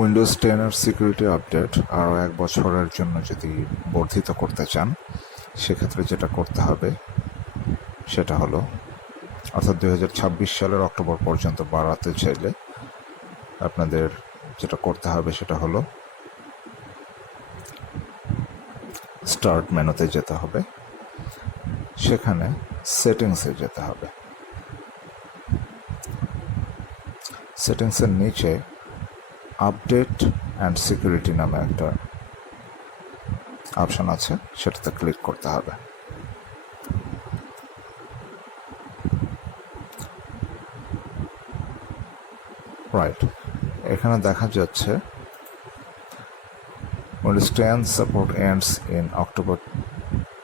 Windows টেনের security update আরও এক বছরের জন্য যদি বর্ধিত করতে চান, সেক্ষেত্রে যেটা করতে হবে, সেটা হলো, অর্থাৎ দুই হাজার ছাব্বিশ সালের অক্টোবর পর্যন্ত বাড়াতে চাইলে আপনাদের যেটা করতে হবে সেটা হলো স্টার্ট মেনুতে যেতে হবে, সেখানে সেটিংসে যেতে হবে। সেটিংসের নিচে আপডেট অ্যান্ড সিকিউরিটি নামে একটা অপশন আছে, সেটাতে ক্লিক করতে হবে। রাইট এখানে দেখা যাচ্ছে Windows 10 support ends in October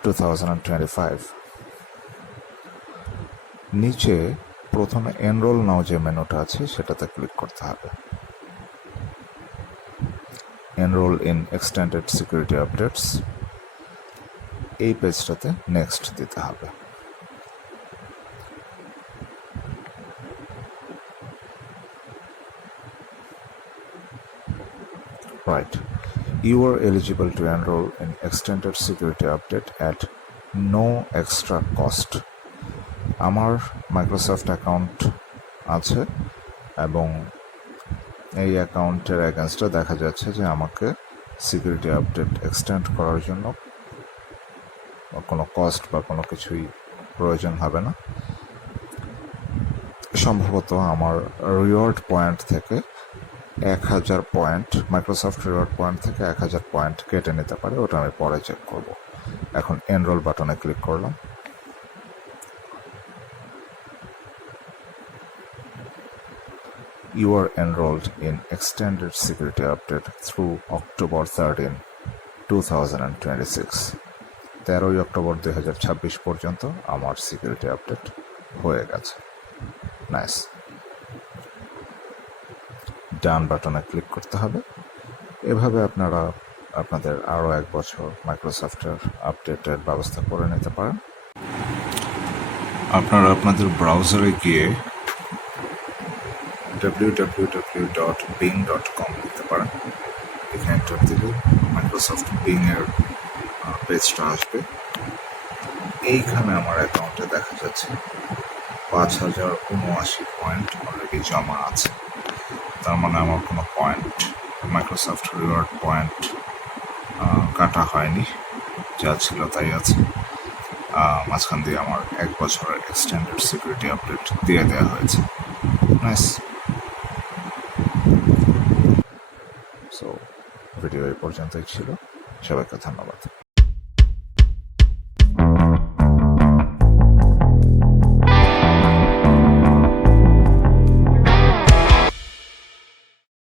2025 নিচে প্রথমে এনরোল নাও যে মেনুটা আছে, সেটাতে ক্লিক করতে হবে। Enroll in extended security updates এই পেজটাতে নেক্সট দিতে হবে Right. You are eligible to enroll in extended security update at no extra cost. আমার মাইক্রোসফট অ্যাকাউন্ট আছে এবং এই অ্যাকাউন্টের অ্যাগেনস্টে দেখা যাচ্ছে যে আমাকে সিকিউরিটি আপডেট এক্সটেন্ড করার জন্য কোনো কস্ট বা কোনো কিছুই প্রয়োজন হবে না। সম্ভবত আমার রিওয়ার্ড পয়েন্ট থেকে এক হাজার পয়েন্ট মাইক্রোসফট রিওয়ার্ড পয়েন্ট থেকে এক হাজার পয়েন্ট কেটে নিতে পারে, ওটা আমি পরে চেক করব। এখন এনরোল বাটনে ক্লিক করলাম। You are enrolled in extended security update through October 13, 2026. তেরোই অক্টোবর দুই হাজার ছাব্বিশ পর্যন্ত আমার সিকিউরিটি আপডেট হয়ে গেছে। নাইস ডান বাটনে ক্লিক করতে হবে। এভাবে আপনারা আপনাদের আরও এক বছর মাইক্রোসফটের আপডেটের ব্যবস্থা করে নিতে পারেন। আপনারা আপনাদের ব্রাউজারে গিয়ে www.bing.com লিখতে পারেন। এখানে এন্টার দিলে মাইক্রোসফট বিং এর পেজটা আসবে। এইখানে আমার অ্যাকাউন্টে দেখা যাচ্ছে পাঁচ হাজার উনআশি পয়েন্ট অলরেডি জমা আছে। তার মানে আমার কোনো পয়েন্ট মাইক্রোসফট রিওয়ার্ড পয়েন্ট কাটা হয়নি। যা ছিল তাই আছে। মাঝখান দিয়ে আমার এক বছরের এক্সটেন্ডেড সিকিউরিটি আপডেট দিয়ে দেওয়া হয়েছে। নাইস ভিডিও এই পর্যন্তই ছিল। সবাইকে ধন্যবাদ।